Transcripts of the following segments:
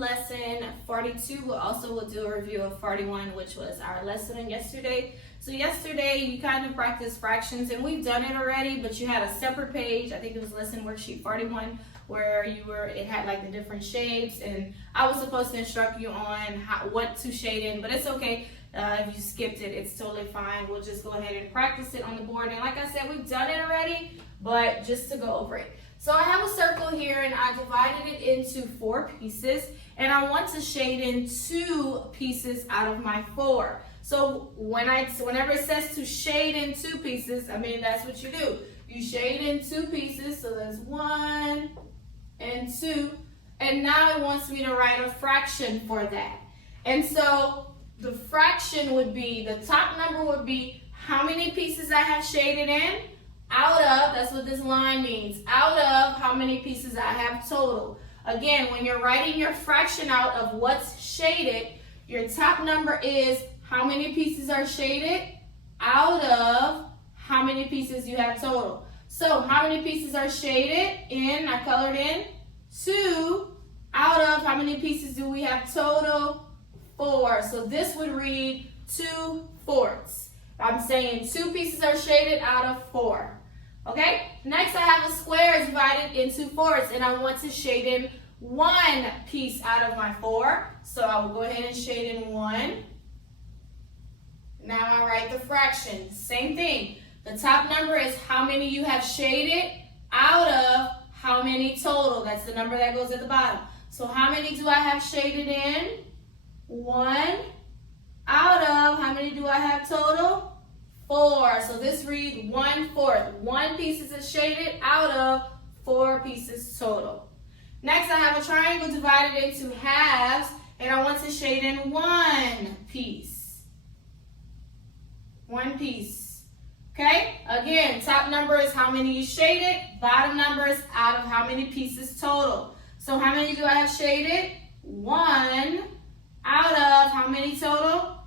lesson 42. We'll do a review of 41, which was our lesson yesterday. So yesterday you kind of practiced fractions, and we've done it already, but you had a separate page. I think it was lesson worksheet 41, where it had like the different shapes, and I was supposed to instruct you on what to shade in, but it's okay. If you skipped it, it's totally fine. We'll just go ahead and practice it on the board. And like I said, we've done it already, but just to go over it. So I have a circle here, and I divided it into 4 pieces, and I want to shade in 2 pieces out of my 4. So whenever it says to shade in 2 pieces, I mean, that's what you do. You shade in 2 pieces, so that's 1 and 2, and now it wants me to write a fraction for that. And so the fraction would be, the top number would be how many pieces I have shaded in, out of, that's what this line means, out of how many pieces I have total. Again, when you're writing your fraction out of what's shaded, your top number is how many pieces are shaded out of how many pieces you have total. So how many pieces are shaded in, I colored in, 2, out of how many pieces do we have total? 4. So this would read 2/4. I'm saying 2 pieces are shaded out of 4. Okay? Next I have a square divided into 4ths, and I want to shade in 1 piece out of my 4. So I will go ahead and shade in 1. Now I write the fraction. Same thing. The top number is how many you have shaded out of how many total. That's the number that goes at the bottom. So how many do I have shaded in? 1 out of how many do I have total? 4. So this reads 1/4. 1 piece is shaded out of 4 pieces total. Next I have a triangle divided into halves, and I want to shade in 1 piece. 1 piece. Okay? Again, top number is how many you shaded, bottom number is out of how many pieces total. So how many do I have shaded? 1 out of how many total?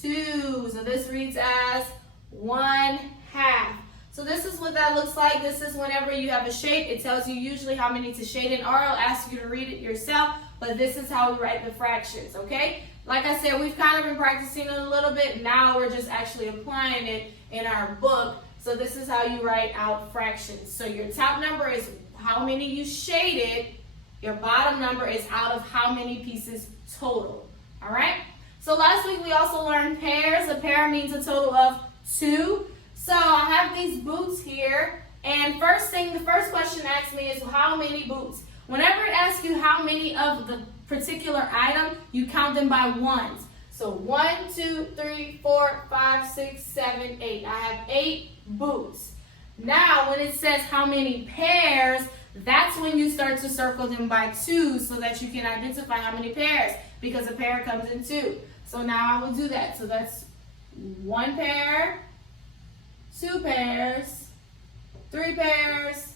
2. So this reads as 1/2. So this is what that looks like. This is whenever you have a shape, it tells you usually how many to shade in, or it'll ask you to read it yourself, but this is how we write the fractions, okay? Like I said, we've kind of been practicing it a little bit. Now we're just actually applying it in our book. So this is how you write out fractions. So your top number is how many you shaded. Your bottom number is out of how many pieces total. All right? So last week we also learned pairs. A pair means a total of 2. So I have these boots here, and the first question asks me is how many boots. Whenever it asks you how many of the particular item, you count them by ones. So 1, 2, 3, 4, 5, 6, 7, 8. I have 8 boots. Now when it says how many pairs, that's when you start to circle them by 2 so that you can identify how many pairs, because a pair comes in 2. So now I will do that. So that's 1 pair, 2 pairs, 3 pairs,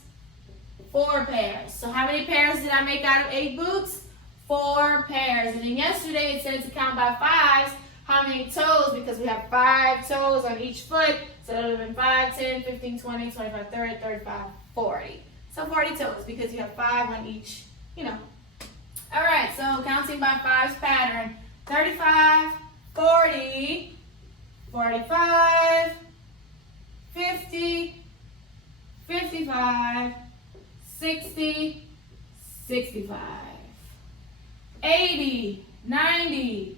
4 pairs. So how many pairs did I make out of 8 boots? 4 pairs. And then yesterday it said to count by 5s. How many toes? Because we have 5 toes on each foot. So that would have been 5, 10, 15, 20, 25, 30, 35, 40. So 40 toes because you have 5 on each, All right, so counting by 5s pattern. 35, 40, 45, 50, 55, 60, 65, 80, 90,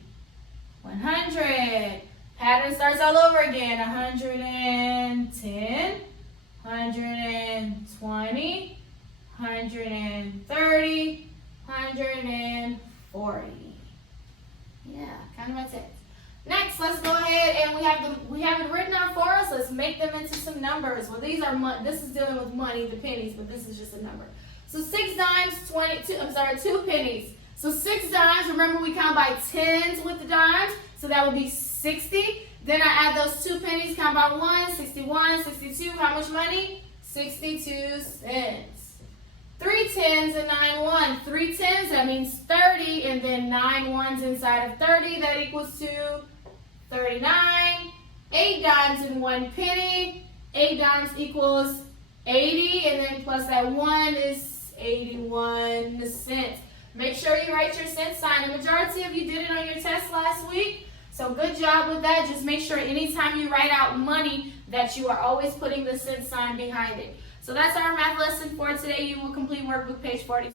100. Pattern starts all over again. 110, 120, 130, 140. Yeah, kind of my text. Next, let's go ahead and we have it written out for us. Let's make them into some numbers. Well, this is dealing with money, the pennies, but this is just a number. So 6 dimes, 2 pennies. So 6 dimes, remember we count by 10s with the dimes, so that would be 60. Then I add those 2 pennies, count by 1, 61, 62. How much money? 62 cents. 3 10s and 9 1s. 3 10s, that means 30, and then 9 1s inside of 30, that equals to 39. 8 dimes and 1 penny. 8 dimes equals 80, and then plus that 1 is 81 cents. Make sure you write your cent sign. The majority of you did it on your test last week, so good job with that. Just make sure anytime you write out money that you are always putting the cent sign behind it. So that's our math lesson for today. You will complete workbook page 40.